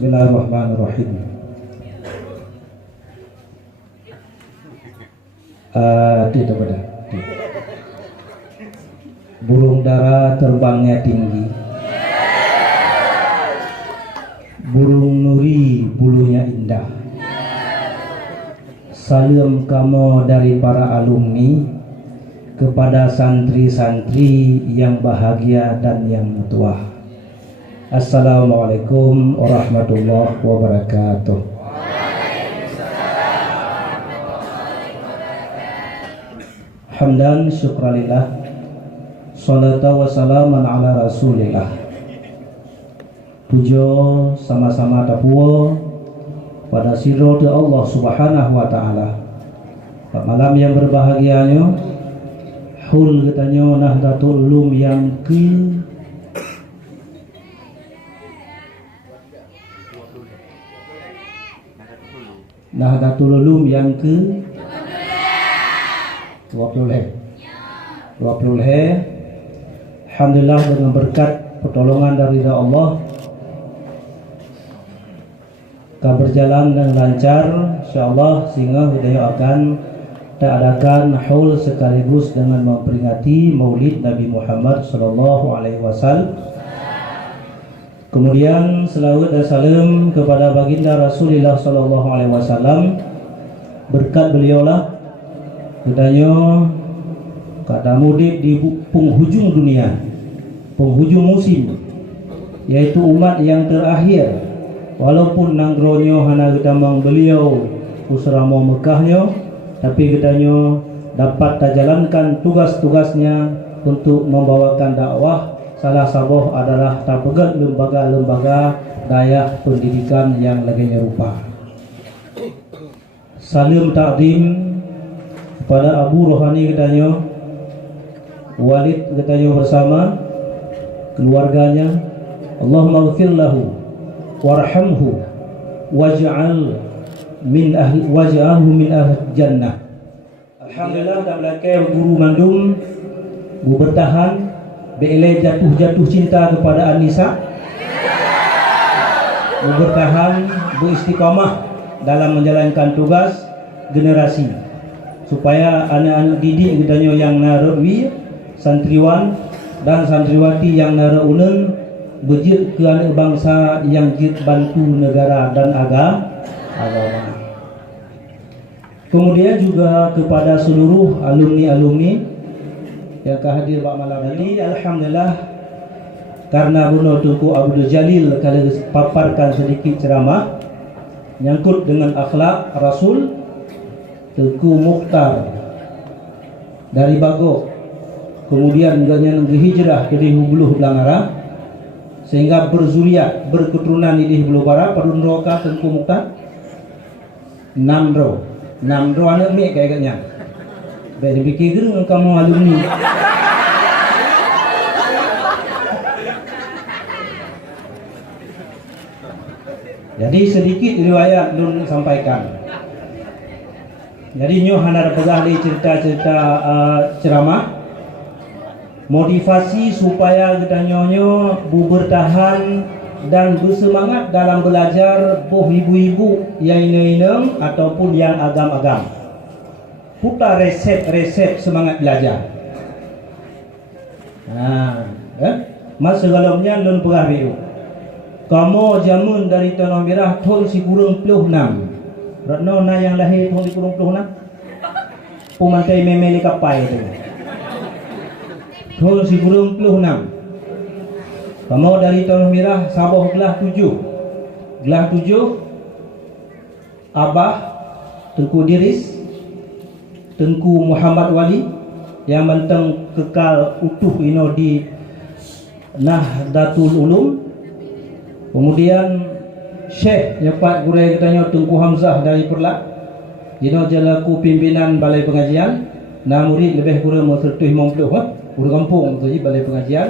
Bismillahirrahmanirrahim. Tidak pada. Burung dara terbangnya tinggi, burung nuri bulunya indah. Salam kamu dari para alumni kepada santri-santri yang bahagia dan yang mutuah. Assalamualaikum warahmatullahi wabarakatuh. Hamdan syukralillah, salatu wassalaman ala rasulillah. Puja sama-sama tapuwa pada sirot Allah subhanahu wa ta'ala. Pada malam yang berbahagianya, hul katanya Nahdlatul Ulum yang Nahdlatul Ulum yang ke 20. Alhamdulillah, dengan berkat pertolongan dari Allah akan berjalan dengan lancar insyaallah, sehingga kita akan adakan haul sekaligus dengan memperingati Maulid Nabi Muhammad sallallahu alaihi wasallam. Kemudian selawat dan salam kepada baginda Rasulullah sallallahu alaihi wasallam. Berkat beliaulah katanya kata mudik di penghujung dunia, penghujung musim, yaitu umat yang terakhir. Walaupun nanggronyo hana kita beliau usramo Mekahnya, tapi katanya dapat terjalankan tugas-tugasnya untuk membawakan dakwah. Salah satu adalah tapegat lembaga-lembaga daya pendidikan yang lagi nyerupa. Salam takdim kepada Abu Rohani katanya, Walid katanya bersama keluarganya. Allahumma ighfir lahu warhamhu waj'alhu min ahli jannah. Alhamdulillah, tak belakang guru mandum bu bertahan beelai jatuh cinta kepada Anissa, bu bertahan, bu istiqamah dalam menjalankan tugas generasi, supaya anak-anak didik katanya yang narawi, santriwan dan santriwati yang naraunen berjid ke anak bangsa yang jid bantu negara dan agama. Kemudian juga kepada seluruh alumni-alumni yang hadir pada malam ini. Alhamdulillah, karena Buno Tunku Abdul Jalil kalau paparkan sedikit ceramah nyangkut dengan akhlak Rasul, Tunku Mukhtar dari Bagok, kemudian ganyan hijrah ke Hubuluh Belangara, sehingga berzuriat berketurunan di Hubuluh Barat. Perundoka Tunku Mukhtar Namro anak mek kayaknya. Baik dipikir dengan kamu alumni. Jadi sedikit riwayat Nun sampaikan. Jadi nyo hana pegah di cerita-cerita ceramah motivasi supaya kita nyonyo bu bertahan dan bersemangat dalam belajar boh ibu-ibu yang inem ataupun yang agam-agam. Putar resep semangat belajar. Mas segalanya lun pegah biru. Kamu jamun dari Tanah Merah tahun si kurang 26. Ratno na yang lahir tahun si kurang 26. Pumantai memeli kapai itu. Tahun si kurang 26. Kamu dari Tanah Merah Sabah gelah 7. Gelah 7 Abah Tengku Diris, Tengku Muhammad Wali yang menteng kekal utuh ino di Nahdlatul Ulum. Kemudian Syekh nyepat gurau katanya Tengku Hamzah dari Perlak, ino jalaku pimpinan balai pengajian. Nah murid lebih kurang mau 30 udah kampung tu balai pengajian.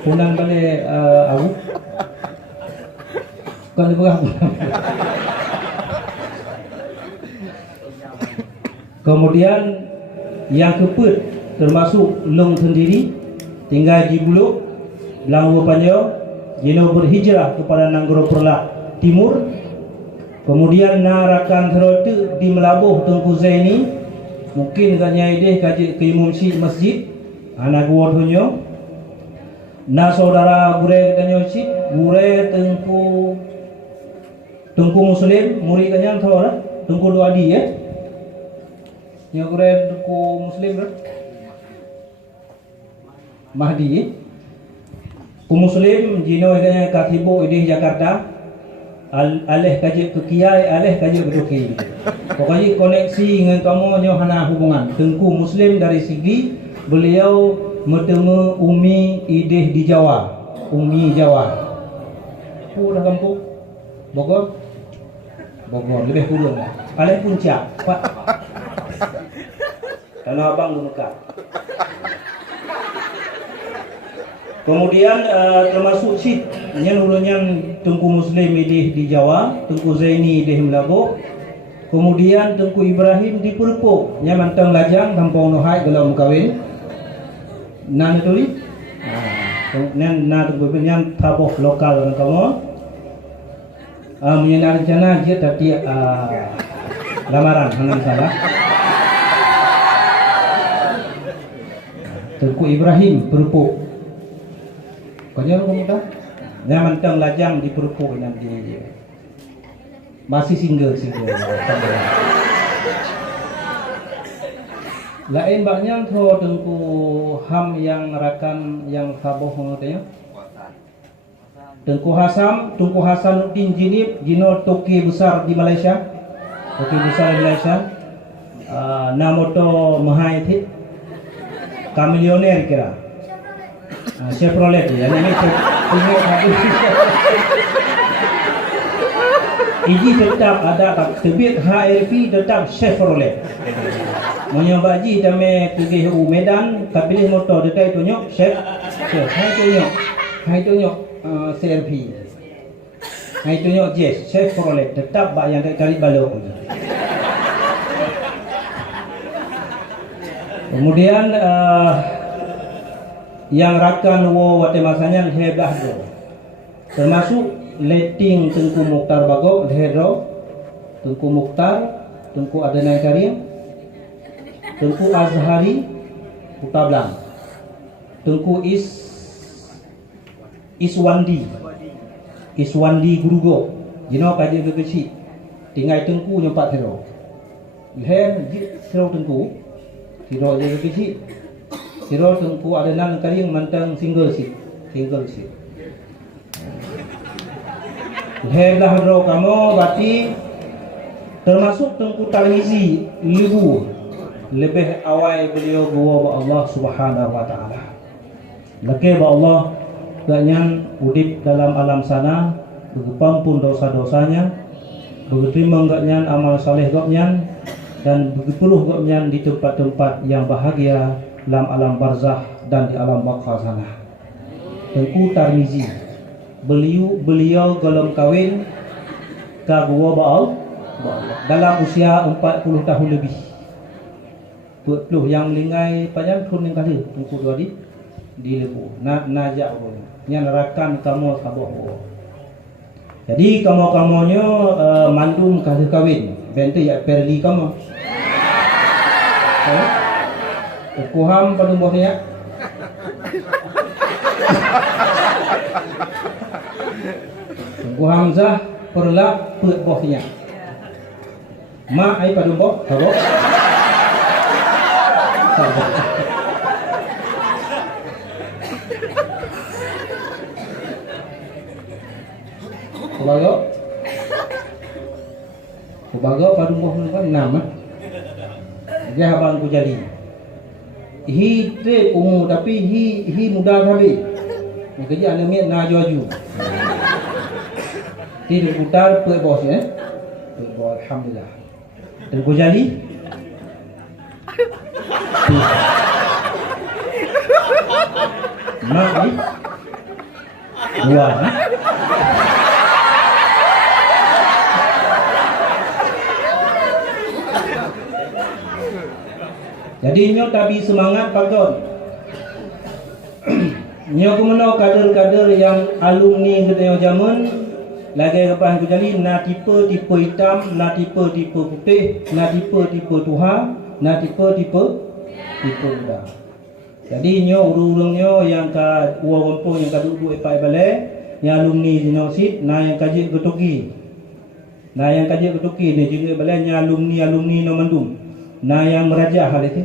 Punang balai aku kan berapa. Kemudian yang keput termasuk long sendiri tinggal di Buluk, belang rupanya jino berhijrah kepada Nanggoro Perlak Timur. Kemudian narakan terote di Melabuh Tengku Zaini. Mungkin katnya ide kaji ke imam syik masjid anak gua tunyo. Na saudara gure katanya syik gure tengku muslim murid katanya saudara tengku Duadi ya. Nya gure tengku muslim ber Mahdi muslim jino katanya katibo ide Jakarta. Alih kaji ke kiai, alih kaji ke doki. Pokoknya koneksi dengan kamu nyo hana hubungan. Tengku muslim dari segi beliau bertemu Umi ideh di Jawa, Umi Jawa. Dah kampung Bogor, Bogor lebih kurang. Paling puncak, Pak. Tanah Abang Gunungkar. Kemudian termasuk Syed yang Tengku Muslim di Jawa, Tengku Zaini di Melabuh. Kemudian Tengku Ibrahim di Purpuk, yang mantang lajang kampung Nohai gelau kawin. Nan tuli. Nan Tengku yang tabuh lokal kamu. Menyenang rencana dia tadi lamaran hanam salah. Tengku Ibrahim Purpuk. Kanya lu muda, yang mantang lajang di Purpuk nanti masih single. Lain banyak tu Tengku Ham yang rakan yang taboh mengatanya. Tengku Hasanuddin Jinib Jino Toki besar di Malaysia. Namoto Mahaithi Kamilioner kira. Chevrolet ya, ini Iji tetap ada terbit HRP tetap Chevrolet. Menyoba ji dame pergi Medan, kapilih motor detai tunjuk Chef. Hai tunjuk CRP. Hai tunjuk Jazz Chevrolet tetap bak yang kali balok. Kemudian yang rakan waktu masanya hebat tu, termasuk letting Tengku Mukhtar Bagok Hedro, Tengku Mukhtar, Tengku Adenai Karim, Tengku Azhari Utablang, Tengku Iswandi Gurugo, jino kaji kekeci, tinggal Tengku nyempat Hedro, leher Hedro Tengku, Hedro jadi kekeci. Siro Tengku Adenan Karim mantang single seat. Helah ro kamu berarti termasuk Tengku Tarmizi Libu lebih awal beliau gua Allah Subhanahu wa taala. Leke ba Allah ganyan udip dalam alam sana begampun dosa-dosanya, begitu menggaknyan amal saleh gaknyan dan begitu gaknyan di tempat-tempat yang bahagia dalam alam barzah dan di alam barzah sana. Tengku Tarmizi beliau gelem kawin ka gua ba'al dalam usia 40 tahun lebih. 40 yang lingai panjang kun yang kali Tengku dua di Lebu najak yang rakan kamu saboh. Jadi kamu-kamunya mandum kali kawin bente ya perli kamu. Kuham pada bosnya. Tengku Hamzah Perlak put bosnya. Mak ai pada bos, tahu? Kubago pada bos kan nama. Dia abang ku jadi. Hi tre umum tapi hi muda kali. Kerja anaknya na juaju. Tidak putar per bos ya. Per bos alhamdulillah. Dan ku jadi. Mak ni. Dua. Jadi nyo tabi semangat pakon. Nyo kemana kader-kader yang alumni kita zaman lagi kepan kejali na tipe hitam, na tipe putih, na tipe tuha, na tipe muda. Jadi nyo urung-urungnya yang ka uang kampung yang ka duduk ipai balai, yang alumni dinosit, na yang kaji ketuki. Na yang kaji ketuki ni juga balai yang alumni no mandum. Na yang merajah hal itu.